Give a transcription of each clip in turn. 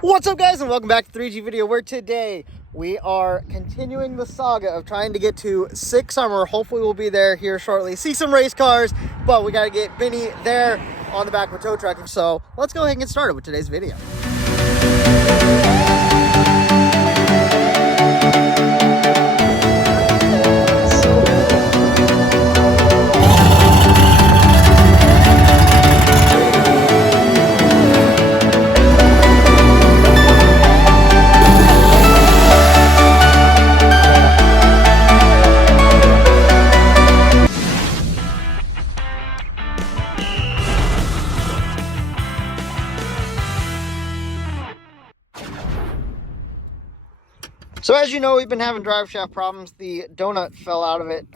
What's up, guys, and welcome back to 3G Video, where today we are continuing the saga of trying to get to 6's Summer. Hopefully we'll be there here shortly, see some race cars, but we got to get Benny there on the back of a tow truck. So let's go ahead and get started with today's video. So as you know, we've been having drive shaft problems. The donut fell out of it.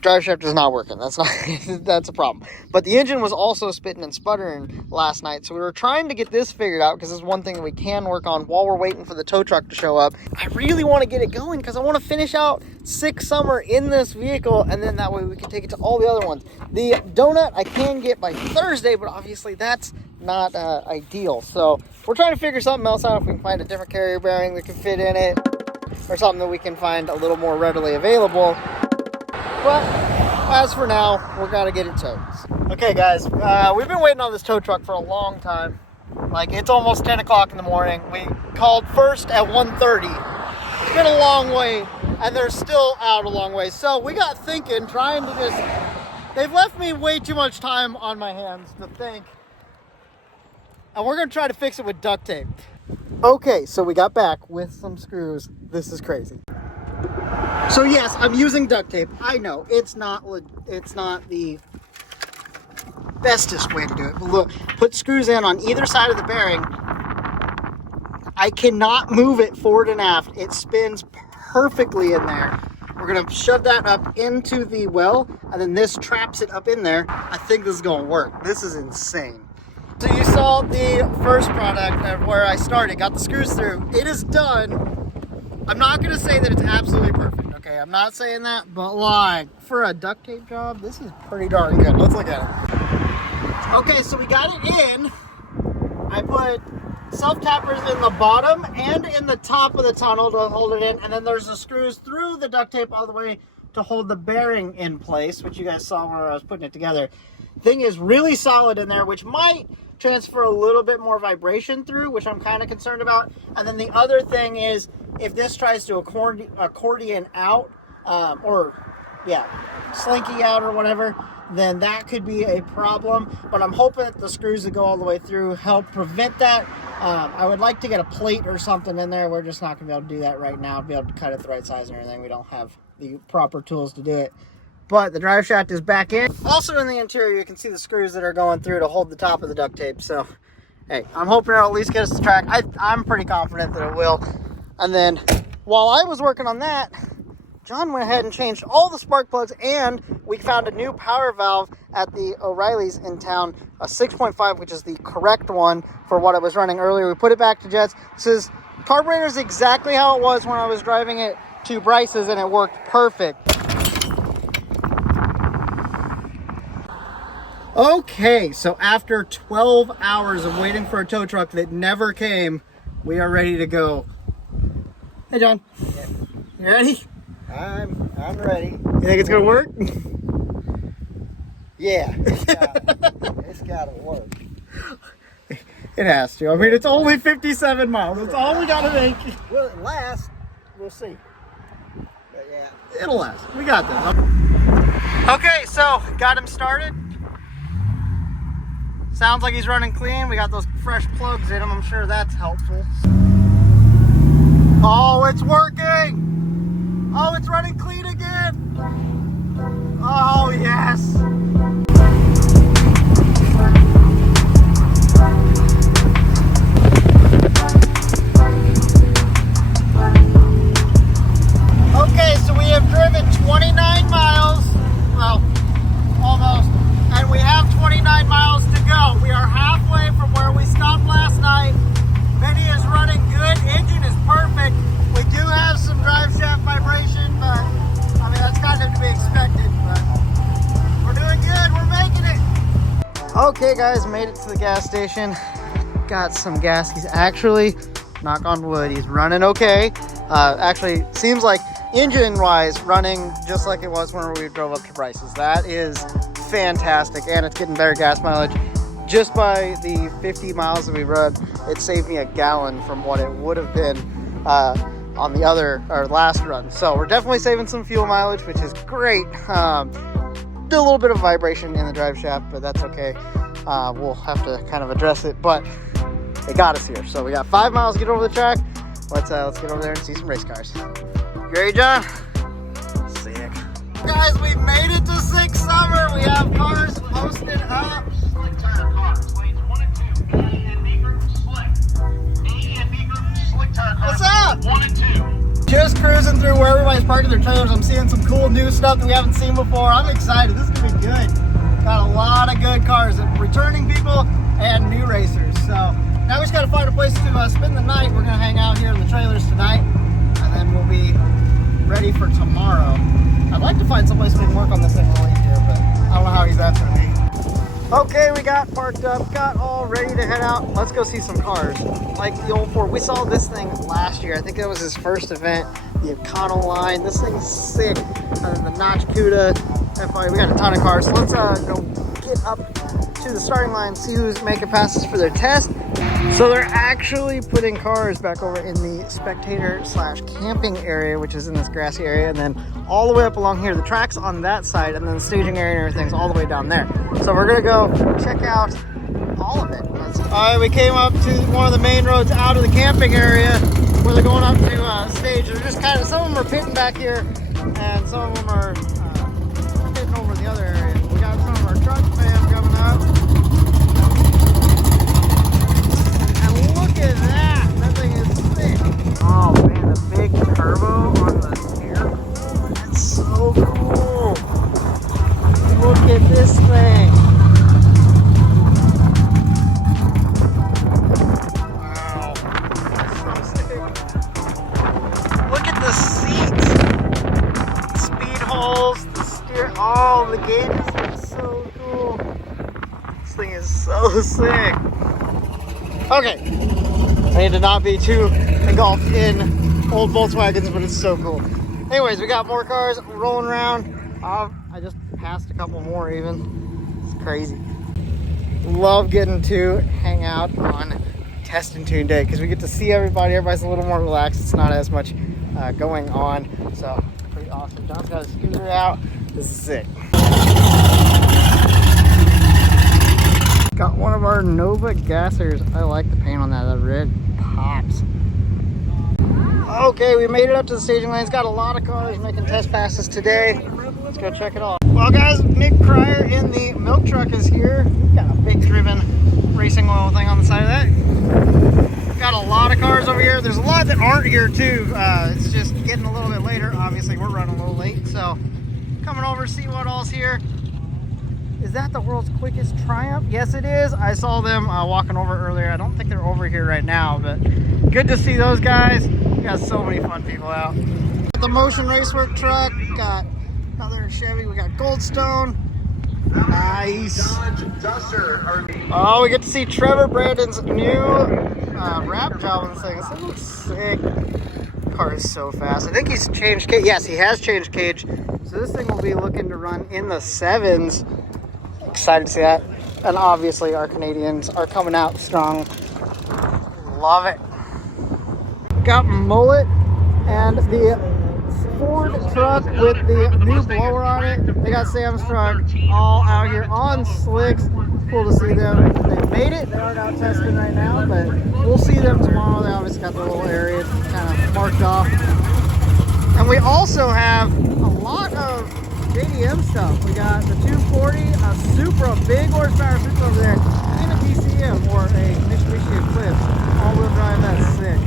Drive shaft is not working. That's a problem. But the engine was also spitting and sputtering last night. So we were trying to get this figured out because this is one thing that we can work on while we're waiting for the tow truck to show up. I really want to get it going because I want to finish out 6's Summer in this vehicle, and then that way we can take it to all the other ones. The donut I can get by Thursday, but obviously that's not ideal. So we're trying to figure something else out, if we can find a different carrier bearing that can fit in it, or something that we can find a little more readily available. But as for now, we're gonna get it towed. Okay, guys, we've been waiting on this tow truck for a long time. Like, it's almost 10 o'clock in the morning. We called first at 1:30. It's been a long way, and they're still out a long way. So we got thinking, trying to just, they've left me way too much time on my hands to think. And we're gonna try to fix it with duct tape. Okay, so we got back with some screws. This is crazy. So yes, I'm using duct tape. I know it's not the bestest way to do it. But look, put screws in on either side of the bearing. I cannot move it forward and aft. It spins perfectly in there. We're gonna shove that up into the well, and then this traps it up in there. I think this is gonna work. This is insane. So you saw the first product where I started, got the screws through. It is done. I'm not gonna say that it's absolutely perfect, okay? I'm not saying that, but like, for a duct tape job, this is pretty darn good. Let's look at it. Okay, so we got it in. I put self-tappers in the bottom and in the top of the tunnel to hold it in, and then there's the screws through the duct tape all the way to hold the bearing in place, which you guys saw where I was putting it together. Thing is really solid in there, which might transfer a little bit more vibration through, which I'm kind of concerned about. And then the other thing is, if this tries to accordion out, slinky out or whatever, then that could be a problem. But I'm hoping that the screws that go all the way through help prevent that. I would like to get a plate or something in there. We're just not going to be able to do that right now, be able to cut it the right size and everything. We don't have the proper tools to do it. But the drive shaft is back in. Also in the interior, you can see the screws that are going through to hold the top of the duct tape. So, hey, I'm hoping it'll at least get us to track. I'm pretty confident that it will. And then, while I was working on that, John went ahead and changed all the spark plugs, and we found a new power valve at the O'Reilly's in town, a 6.5, which is the correct one for what I was running earlier. We put it back to jets. This carburetor is exactly how it was when I was driving it to Bryce's, and it worked perfect. Okay, so after 12 hours of waiting for a tow truck that never came, we are ready to go. Hey, John. Yeah. You ready? I'm ready. You think it's gonna work? Yeah, it's gotta work. It has to. I mean, it's only 57 miles. That's all we gotta make. Will it last? We'll see. But yeah, It'll last. We got this. Okay, so got him started. Sounds like he's running clean. We got those fresh plugs in him. I'm sure that's helpful. Oh, it's working. Oh, it's running clean again. Oh, yes. Okay, so we have driven 29 miles. Well, almost. And we have 29 miles to go. We are halfway from where we stopped last night. Benny is running good. Engine is perfect. We do have some drive shaft vibration, but I mean, that's kind of to be expected. But we're doing good. We're making it. Okay, guys, made it to the gas station. got some gas. He's actually, knock on wood, he's running okay. Actually, seems like engine-wise, running just like it was when we drove up to Bryce's. That is fantastic, and it's getting better gas mileage. Just by the 50 miles that we rode, it saved me a gallon from what it would have been on the last run. So we're definitely saving some fuel mileage, which is great. Did a little bit of vibration in the drive shaft, but that's okay. We'll have to kind of address it, but it got us here. So we got 5 miles to get over the track. Let's get over there and see some race cars. You ready, John? Sick. Guys, we've made it to 6's summer. We have cars posted up. Slick tire cars, lanes 1 and 2, A and B group slick. A and B group slick tire cars. What's up? 1 and 2. Just cruising through where everybody's parking their trailers. I'm seeing some cool new stuff that we haven't seen before. I'm excited. This is gonna be good. Got a lot of good cars, returning people and new racers. So now we just gotta find a place to spend the night. We're gonna hang out here in the trailers tonight, and then we'll be ready for tomorrow. I'd like to find someplace we can work on this thing while here, but I don't know how easy that's gonna be. Okay, we got parked up, got all ready to head out. Let's go see some cars. Like the old Ford. We saw this thing last year. I think that was his first event. The Econoline. This thing's sick. The Notch Cuda. FI. We got a ton of cars. So let's go get up to the starting line, see who's making passes for their test. So they're actually putting cars back over in the spectator/camping area, which is in this grassy area, and then all the way up along here. The track's on that side, and then the staging area and everything's all the way down there. So we're gonna go check out all of it. All right, we came up to one of the main roads out of the camping area where they're going up to stage. They're just kind of, some of them are pitting back here, and some of them are pitting over the other area. We got some of our truck fam coming up. Look at that! That thing is sick! Oh man, the big turbo on the steer. That's so cool! Look at this thing! Wow. That's so sick. Look at the seats! Speed holes, the steer, oh, the gauges are so cool. This thing is so sick. Okay, I need to not be too engulfed in old Volkswagens, but it's so cool. Anyways, we got more cars rolling around. I just passed a couple more even. It's crazy. Love getting to hang out on Test and Tune Day because we get to see everybody. Everybody's a little more relaxed. It's not as much going on. So, pretty awesome. John's got his scooter out. This is sick. Got one of our Nova gassers. I like the paint on that. That red pops. Okay, we made it up to the staging lanes. Got a lot of cars making test passes today. Let's go check it out. Well, guys, Nick Pryor in the milk truck is here. Got a big driven racing oil thing on the side of that. Got a lot of cars over here. There's a lot that aren't here too. It's just getting a little bit later. Obviously, we're running a little late. So, coming over to see what all's here. Is that the world's quickest Triumph? Yes, it is. I saw them walking over earlier. I don't think they're over here right now, but good to see those guys. We got so many fun people out. The Motion Racework truck. Got another Chevy. We got Goldstone. Nice. Oh, we get to see Trevor Brandon's new wrap job on this thing. This thing looks sick. The car is so fast. I think he's changed cage. Yes, he has changed cage. So this thing will be looking to run in the 7s. Excited to see that. And obviously our Canadians are coming out strong. Love it. Got Mullet and the Ford truck with the new blower on it. They got Sam's truck all out here on slicks. Cool to see them. They made it. They aren't out testing right now, but we'll see them tomorrow. They obviously got their little area kind of marked off. And we also have a lot of JDM stuff. We got the 240, a Supra, big horsepower Supra over there, and a DCM or a Mitsubishi Eclipse. All-wheel drive, that's sick.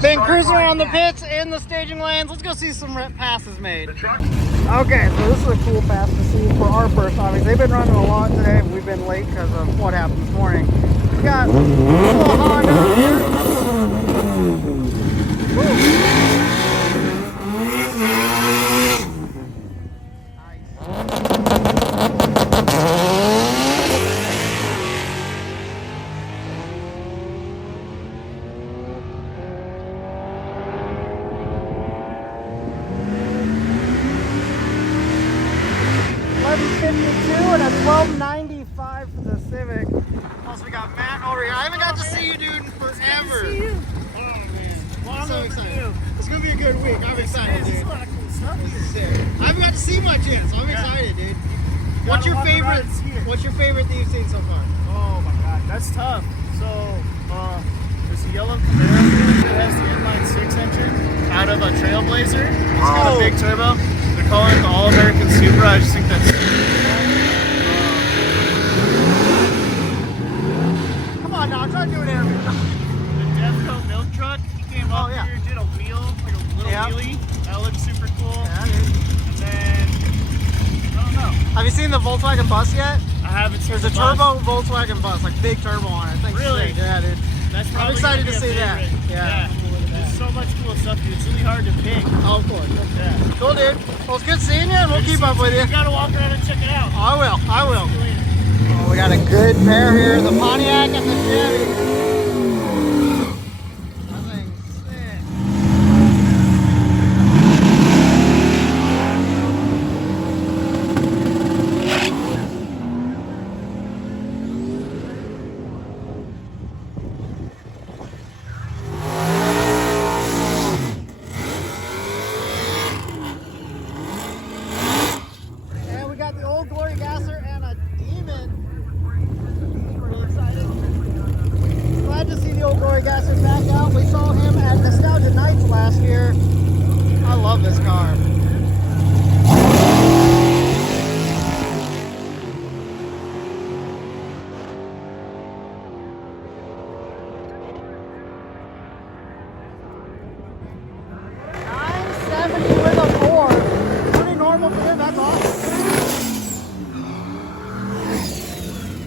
Been cruising around the pits and the staging lanes. Let's go see some passes made. Okay, so this is a cool pass to see for our first obviously. They've been running a lot today. We've been late because of what happened this morning. We got a little Honda here. and a 1295 for the Civic. Also, we got Matt over here. I haven't got to see you, dude, in forever. See you. Oh, man. Well, I'm so excited. you. It's going to be a good week. I'm excited, This is dude. a lot of cool stuff This here. is sick. I haven't got to see much yet, so I'm excited, dude. What's Gotta your walk around favorite? and see it. What's your favorite that you've seen so far? Oh my god, that's tough. So, there's a yellow Camaro here that has the inline 6 engine out of a Trailblazer. It's got a big turbo. They're calling it the All-American Supra. I just think that's Come on now, I'm trying to do an interview. the Devco milk truck. He came up yeah. here, did a wheel, like a little Yeah. wheelie. That looks super cool. Yeah, dude. And then, I don't know. Have you seen the Volkswagen bus yet? I haven't seen There's a the bus. turbo Volkswagen bus, like big turbo on it. I think Really? sick. Yeah, dude. That's I'm probably excited gonna to be a see that. favorite. Yeah. There's so much cool stuff, dude. It's really hard to pick. Oh, of course. Yeah. Cool, dude. Well, it's good seeing you, and we'll keep up with you. You gotta walk around and check it out. I will. I will. See you later. Oh, we got a good pair here, the Pontiac and the Chevy. That thing's sick. And we got the old Glory Gasser and a Demon. Pretty excited. Glad to see the old Glory Gasser back out. We saw him at Nostalgia Nights last year. I love this car. $970 with a 4. Pretty normal for him. That's awesome.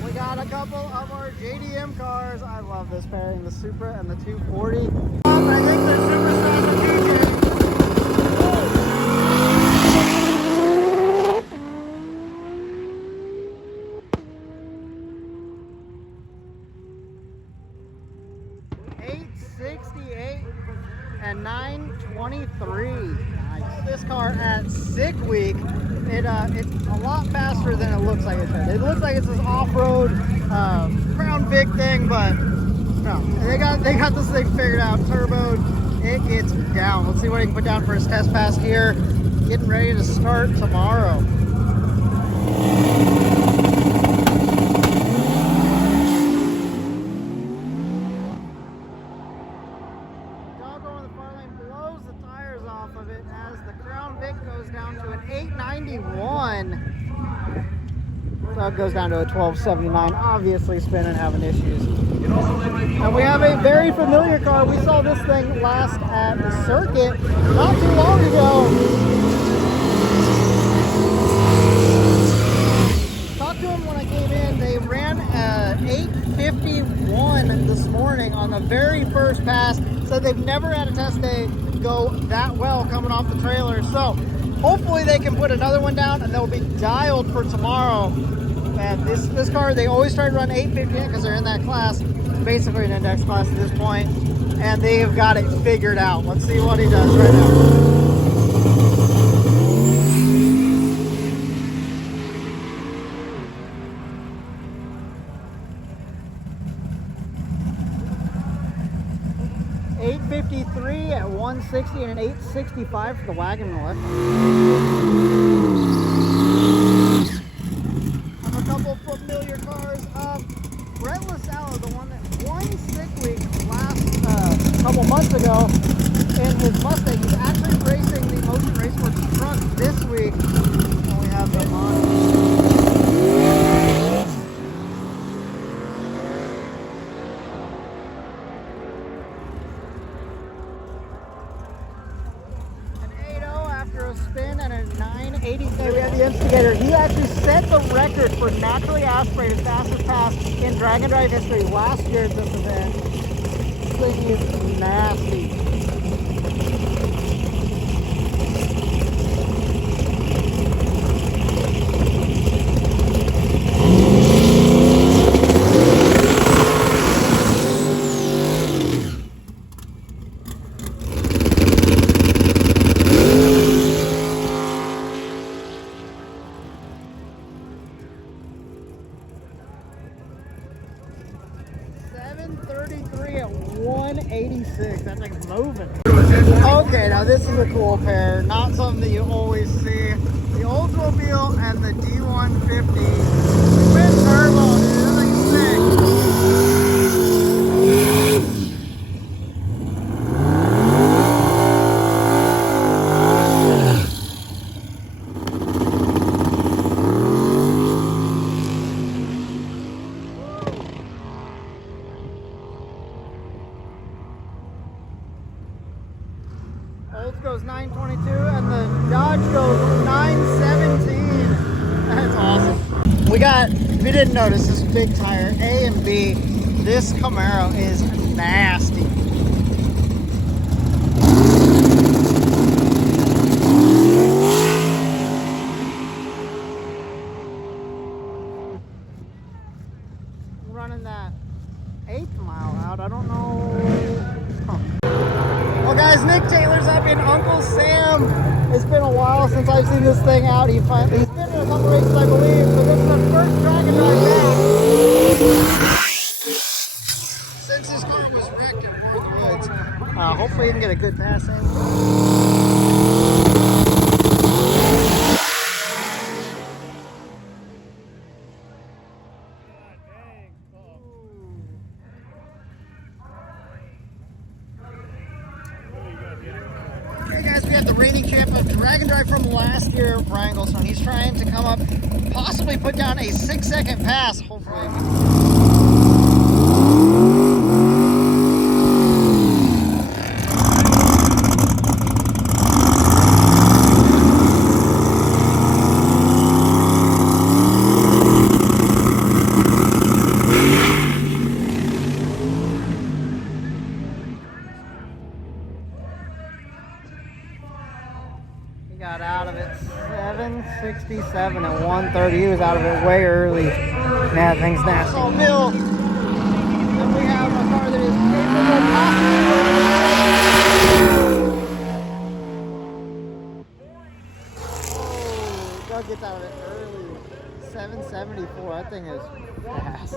We got a couple of our JDM cars. I love this pairing, the Supra and the 240. I think they're super strategic. $868 and $923. Nice. This car at Sick Week, it's a lot faster than it looks like it should. It looks like it's this off-road Crown Vic thing, but no, they got this thing figured out. Turboed, it gets down. Let's see what he can put down for his test pass here. Getting ready to start tomorrow. Doggo in the far lane blows the tires off of it as the Crown Vic goes down to an 891. Doug goes down to a 1279, obviously spinning, having issues. And we have a very familiar car. We saw this thing last at the circuit not too long ago. Talked to him when I came in. They ran 851 this morning on the very first pass. Said they've never had a test day go that well coming off the trailer. So hopefully they can put another one down and they'll be dialed for tomorrow. And this car, they always try to run 850 because they're in that class, basically an index class at this point, and they have got it figured out. Let's see what he does right now. $853 at 160 and an 865 for the wagon wheel. A couple familiar cars. Brett LaSalle, the one that won Sick Week last couple months ago in his Mustang, he's actually racing the Motion Raceworks truck this week. And we have them on. An 8.0 after a spin and a 980. We have the Instigator. He actually set the record for naturally aspirated fastest pass in drag and drive history last year at this event. This thing is nasty. free at 186. That thing's moving. Okay, now this is a cool pair. Not something that you always see. The Oldsmobile and the D150. Twin turbo, dude. That thing's sick. Olds goes 922 and the Dodge goes 917. That's awesome. We got, if you didn't notice, this big tire, A and B. This Camaro is nasty. Running that 8th mile out, I don't know. Well guys, Nick Taylor's up in Uncle Sam. It's been a while since I've seen this thing out. He's been in a couple races, I believe, so this is the first Dragon Drive back since his car was wrecked in North Woods. Hopefully he can get a good pass in. Okay guys, we have the reigning champ of Dragon Drive from last year, Brian Goldstone. He's trying to come up, possibly put down a 6-second pass, hopefully. Got out of it 767 at 130. He was out of it way early. Man, that thing's nasty. So, Bill, then we have a car that is capable of Doug gets out of it early. 774. That thing is fast.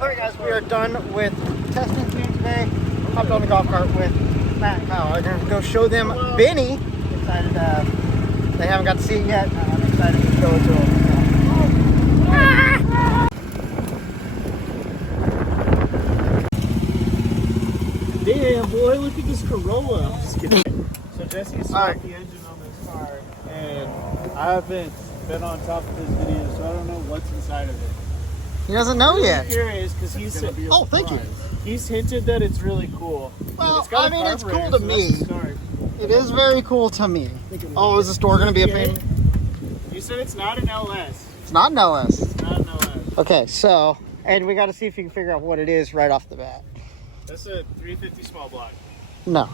Alright, guys, we are done with testing team today. Hopped on the golf cart with Matt and Kyle. I'm going to go show them Benny. Excited, they haven't got to see it yet. I'm excited to show it to them. Damn, boy, look at this Corolla. I'm just kidding. So Jesse swapped the engine on this car, and I haven't been on top of this video, so I don't know what's inside of it. He doesn't know yet. I'm curious because he's oh, thank you. He's hinted that it's really cool. Well, I mean, it's cool to me. It is very cool to me. Oh, is this door going to be a pain? You said it's not an LS. It's not an LS. It's not an LS. Okay, so, and we got to see if you can figure out what it is right off the bat. That's a 350 small block. No.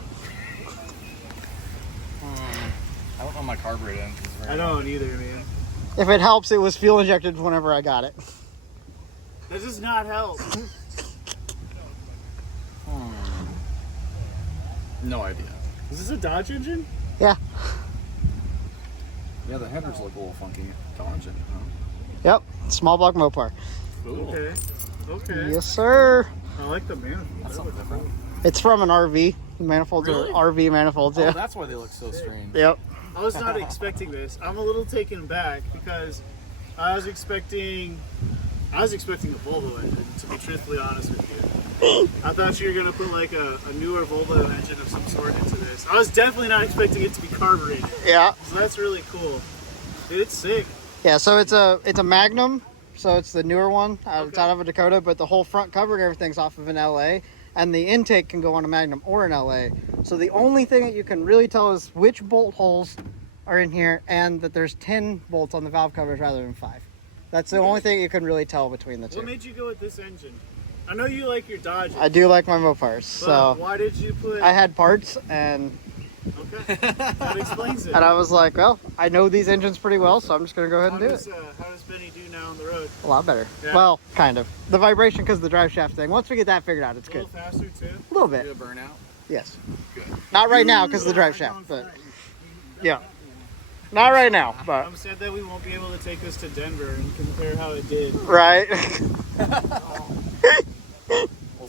I don't know my carburetor engine. I don't either, man. If it helps, it was fuel injected whenever I got it. That does not help. No idea. Is this a Dodge engine? Yeah. Yeah, the headers look a little funky. Dodge engine, huh? Yep. Small block Mopar. Cool. Okay. Okay. Yes, sir. I like the manifold. That's something different. It's from an RV. Manifolds Really? are RV manifolds, Oh, yeah. that's why they look so strange. Yep. I was not expecting this. I'm a little taken back because I was expecting a Volvo engine, to be truthfully honest with you. I thought you were gonna put like a newer Volvo engine of some sort into this. I was definitely not expecting it to be carbureted. Yeah. So that's really cool. Dude, it's sick. Yeah, so it's a Magnum, so it's the newer one. It's Okay. out of a Dakota, but the whole front cover and everything's off of an LA, and the intake can go on a Magnum or an LA. So the only thing that you can really tell is which bolt holes are in here, and that there's 10 bolts on the valve covers rather than 5. That's the only thing you can really tell between the two. What made you go with this engine? I know you like your Dodge. I do like my Mopars, so why did you put? I had parts, and Okay, that explains it. and I was like, well, I know these engines pretty well, so I'm just gonna go ahead and do it. How does Benny do now on the road? A lot better. Yeah. Well, kind of. The vibration because of the drive shaft thing. Once we get that figured out, it's A good. little faster too. A little Did bit. it burn out? Yes. Good. Not right now because of the drive shaft, but yeah. Not right now, but I'm sad that we won't be able to take this to Denver and compare how it did. right. We'll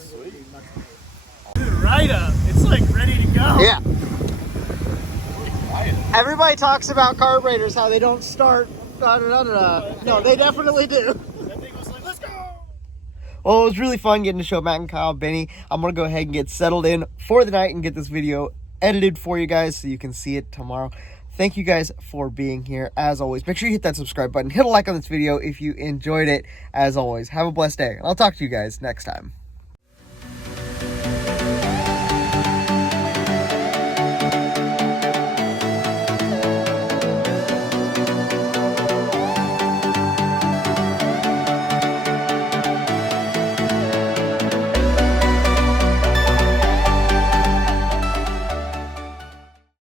Dude, right up. It's like ready to go. Yeah. Everybody talks about carburetors, how they don't start. No, they definitely do. That thing was like, let's go. Well, it was really fun getting to show Matt and Kyle Benny. I'm going to go ahead and get settled in for the night and get this video edited for you guys so you can see it tomorrow. Thank you guys for being here. As always, make sure you hit that subscribe button. Hit a like on this video if you enjoyed it. As always, have a blessed day. And I'll talk to you guys next time.